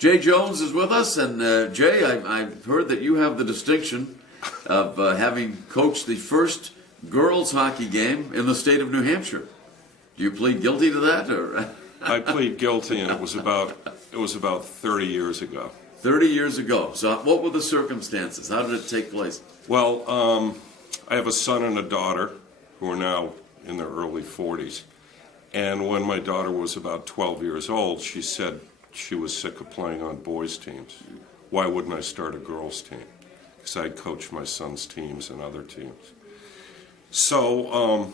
Jay Jones is with us, and Jay, I've heard that you have the distinction of having coached the first girls hockey game in the state of New Hampshire. Do you plead guilty to that, or? I plead guilty, and it was about 30 years ago. 30 years ago. So, what were the circumstances? How did it take place? Well, I have a son and a daughter who are now in their early 40s. And when my daughter was about 12 years old, she said she was sick of playing on boys' teams. Why wouldn't I start a girls' team? Because I coached my son's teams and other teams. So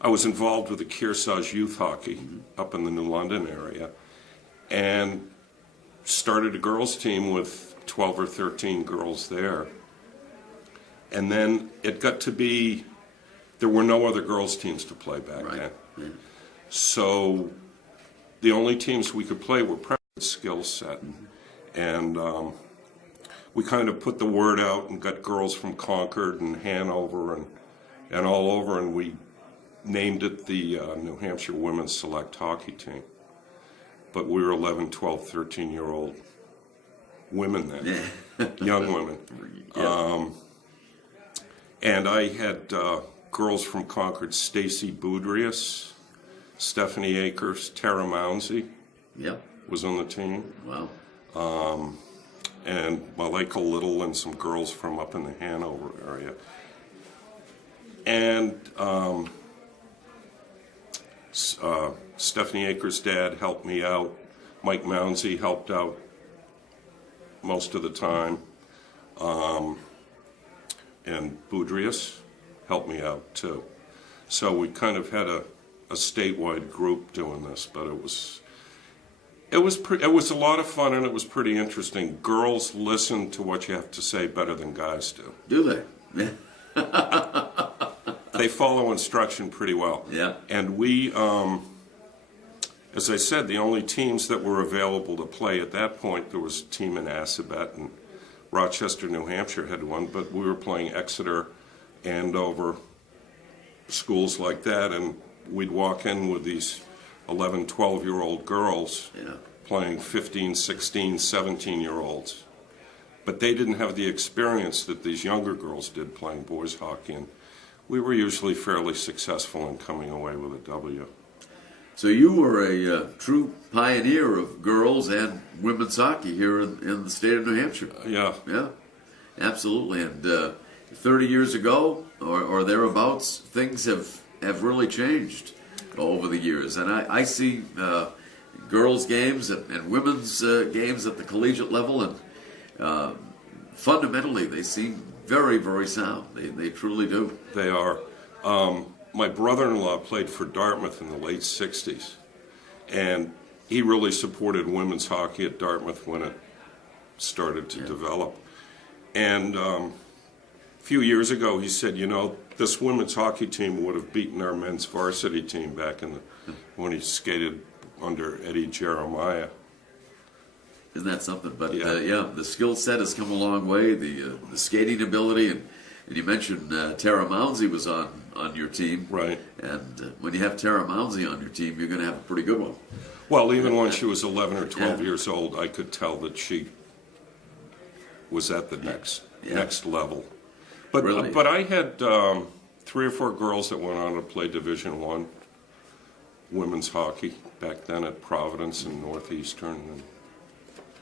I was involved with the Kearsarge youth hockey up in the New London area, and started a girls' team with 12 or 13 girls there. And then it got to be, there were no other girls' teams to play back then. Yeah. So the only teams we could play were private skill set. And we kind of put the word out and got girls from Concord and Hanover and all over, and we named it the New Hampshire Women's Select Hockey Team. But we were 11, 12, 13-year-old women then, young women. Yeah. And I had girls from Concord, Stacy Boudrias, Stephanie Akers, Tara Mounsey was on the team. Wow. And Malika Little and some girls from up in the Hanover area. And Stephanie Akers' dad helped me out. Mike Mounsey helped out most of the time. And Boudrias helped me out too. So we kind of had a statewide group doing this, but it was a lot of fun, and it was pretty interesting. Girls listen to what you have to say better than guys do. Do they? They follow instruction pretty well. Yeah. And we, as I said, the only teams that were available to play at that point, there was a team in Assabet, and Rochester, New Hampshire had one, but we were playing Exeter, Andover, schools like that, and we'd walk in with these 11, 12-year-old girls playing 15, 16, 17-year-olds. But they didn't have the experience that these younger girls did playing boys hockey, and we were usually fairly successful in coming away with a W. So you were a true pioneer of girls and women's hockey here in the state of New Hampshire. Yeah. Yeah, absolutely. And 30 years ago or thereabouts, things have really changed over the years. And I see girls' games and women's games at the collegiate level, and fundamentally they seem very, very sound. They truly do. They are. My brother-in-law played for Dartmouth in the late 60s, and he really supported women's hockey at Dartmouth when it started to develop. And a few years ago he said, you know, this women's hockey team would have beaten our men's varsity team back when he skated under Eddie Jeremiah. Isn't that something? But the skill set has come a long way. The skating ability, and you mentioned Tara Mounsey was on your team, right? And when you have Tara Mounsey on your team, you're going to have a pretty good one. Well, even when she was 11 or 12 years old, I could tell that she was at the next level. But really? But I had 3 or 4 girls that went on to play Division I women's hockey back then at Providence and Northeastern.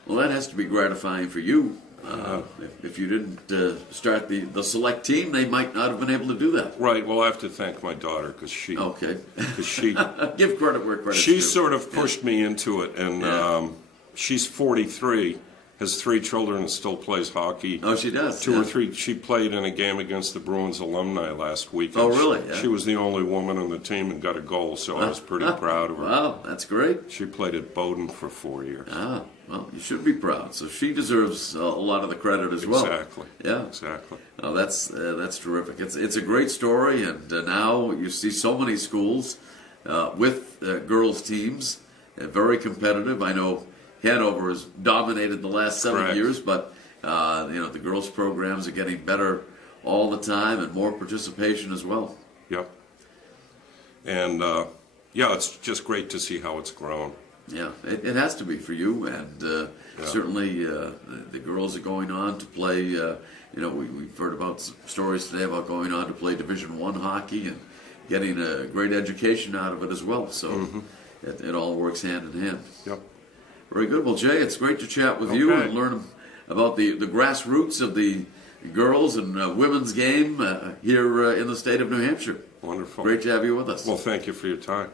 Well, that has to be gratifying for you. If you didn't start the select team, they might not have been able to do that. Right. Well, I have to thank my daughter because she give credit where credit's she due. sort of pushed me into it, and she's 43, has 3 children, and still plays hockey. Oh, she does. 2 or 3. She played in a game against the Bruins alumni last week. Oh, really? She was the only woman on the team and got a goal, so I was pretty proud of her. Wow, that's great. She played at Bowdoin for 4 years. Ah, well, you should be proud. So she deserves a lot of the credit as well. Exactly. Yeah. Exactly. Oh, that's terrific. It's a great story, and now you see so many schools with girls teams, very competitive. I know Hanover has dominated the last 7 years, but the girls' programs are getting better all the time, and more participation as well. Yep. And it's just great to see how it's grown. Yeah, it has to be for you, and certainly the girls are going on to play. We've heard about stories today about going on to play Division I hockey and getting a great education out of it as well. So it all works hand in hand. Yep. Very good. Well, Jay, it's great to chat with you and learn about the grassroots of the girls and women's game here in the state of New Hampshire. Wonderful. Great to have you with us. Well, thank you for your time.